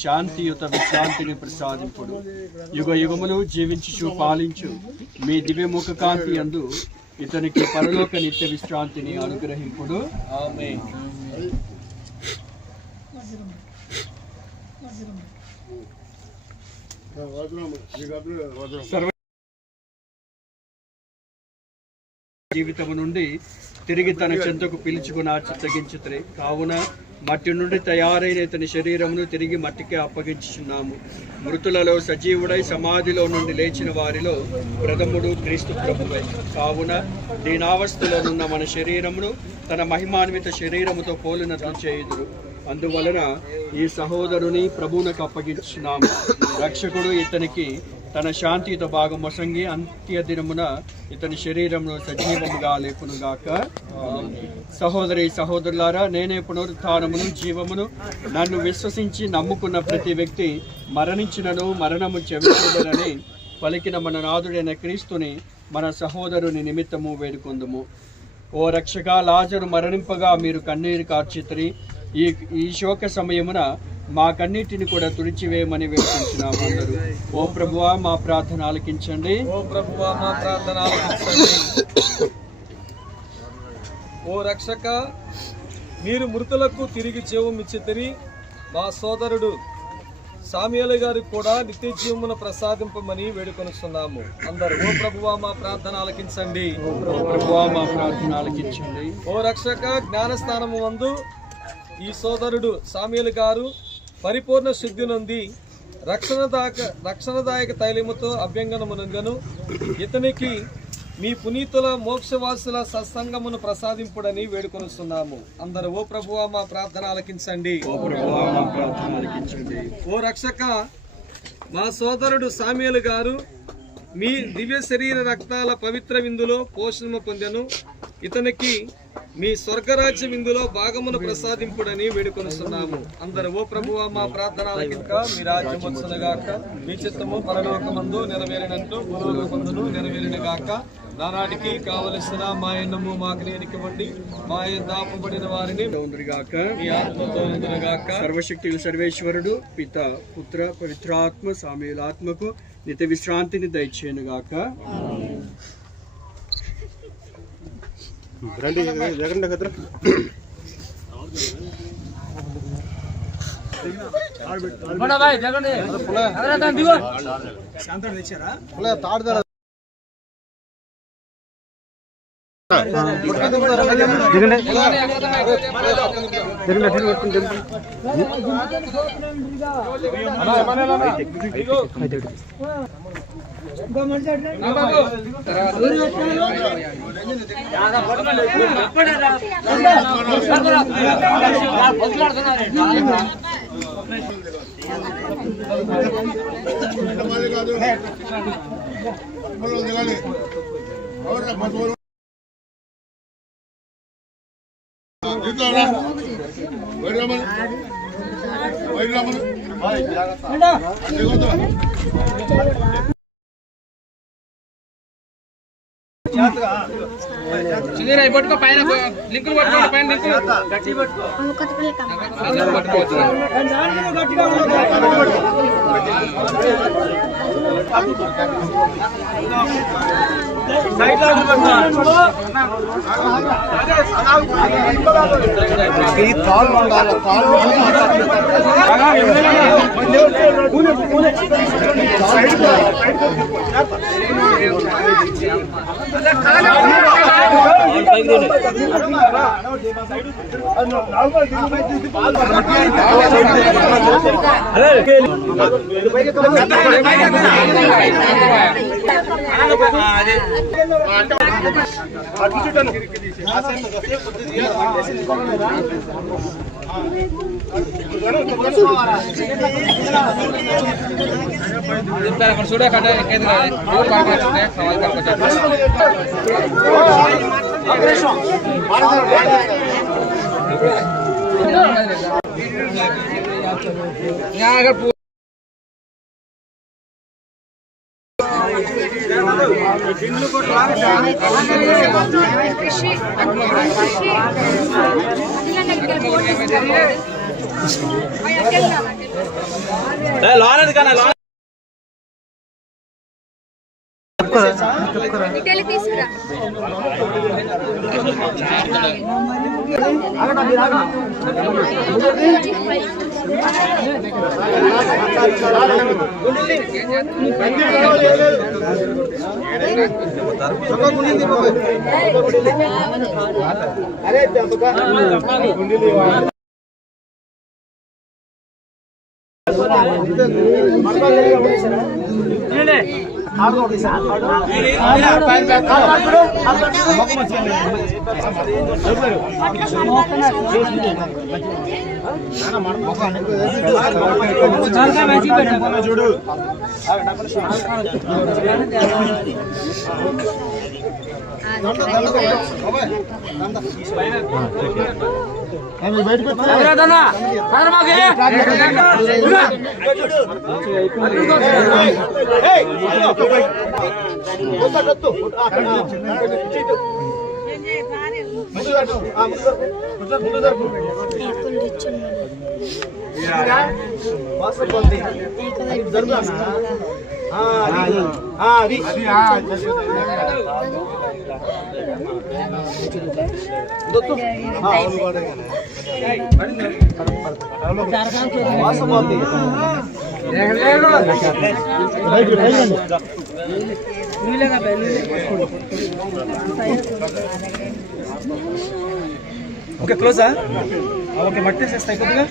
శాంతియుత విశ్రాంతిని ప్రసాదింపుడు. యుగ యుగములు జీవించుచు పాలించు మీ దివ్యముఖ కాంతి యందు ఇతనికి పరలోక నిత్య విశ్రాంతిని అనుగ్రహింపుడు. ఆమేన్. జీవితము నుండి తిరిగి తన చెంతకు పిలుచుకుని చిత్తగించుతరే. కావున మట్టి నుండి తయారైన ఇతని శరీరమును తిరిగి మట్టికి అప్పగించుచున్నాము. మృతులలో సజీవుడై సమాధిలో నుండి లేచిన వారిలో ప్రథముడు క్రీస్తు ప్రభువే. కావున దీనావస్థలోనున్న మన శరీరమును తన మహిమాన్విత శరీరముతో పోలినట్లు చేయుదురు. అందువలన ఈ సహోదరుని ప్రభువునకు అప్పగించున్నాము. రక్షకుడు ఇతనికి తన శాంతియుత భాగం మొసంగి అంత్య దినమున ఇతని శరీరమును సజీవముగా లేపునుగాక. సహోదరి సహోదరులారా, నేనే పునరుత్థానమును జీవమును. నన్ను విశ్వసించి నమ్ముకున్న ప్రతి వ్యక్తి మరణించినను మరణము చెవిచూడనని పలికిన మన నాథుడైన క్రీస్తుని మన సహోదరుని నిమిత్తము వేడుకొందుము. ఓ రక్షక, లాజరు మరణింపగా మీరు కన్నీరు కార్చితిరి. ఈ శోక సమయమున మా కన్నీటిని కూడా తుడిచివేయమని వేడుకుంటున్నాము అందరూ. ఓ ప్రభువా, మా ప్రార్థన ఆలకించండి. ఓ ప్రభువా, మా ప్రార్థన ఆలకించండి. ఓ రక్షక, మీరు మృతులకు తిరిగి జీవమిచ్చితిరి. మా సోదరుడు సామ్యూయలు గారికి కూడా నిత్య జీవమును ప్రసాదింపమని వేడుకొనుచున్నాము అందరూ. ఓ ప్రభువా, మా ప్రార్థన ఆలకించండి. ఓ ప్రభువా, మా ప్రార్థన ఆలకించండి. ఓ రక్షక, జ్ఞానస్థానము నందు ఈ సోదరుడు సామ్యూయలు గారు పరిపూర్ణ శుద్ధి నొంది రక్షణదాయక తైలముతో అభ్యంగనమునంగను ఇతనికి మీ పునీతుల మోక్షవాసుల సత్సంగమును ప్రసాదింపుడని వేడుకొనుస్తున్నాము అందరూ. ఓ ప్రభువా, మా ప్రార్థన ఆలకించండి. ఓ రక్షక, మా సోదరుడు సామ్యూయలు గారు మీ దివ్య శరీర రక్తాల పవిత్ర విందులో పోషణ పొందెను. ఇతనికి మీ స్వర్గరాజ్య విందులో భాగమును ప్రసాదింపుడని వేడుకొనుస్తున్నాము అందరూ. ఓ ప్రభువా, మా ప్రార్థన ఆలకించక మీ రాజ్యం వచ్చునుగాక. మీ చిత్తము పరలోకమందు నెరవేరినట్లు భూలోకమందును నెరవేరినగాక. నానాటికి కావలసిన మా ఎన్నము మాకు నేనివ్వండి. మా దాపబడిన వారిని మీ ఆత్మతో ఉందునుగాక. సర్వశక్తి సర్వేశ్వరుడు పిత పుత్ర పవిత్రాత్మ సామ్యూయలాత్మకు నిత్య విశ్రాంతిని దయచేయనుగాక. పట్టుకో పైన లింకులు పట్టుకో పైన లింకులు పట్టుకోవచ్చు. చూడే కట్టే తీసుకురా చూడు ఓకే క్లోజా ఓకే మట్టి చేస్తాయి కొద్దిగా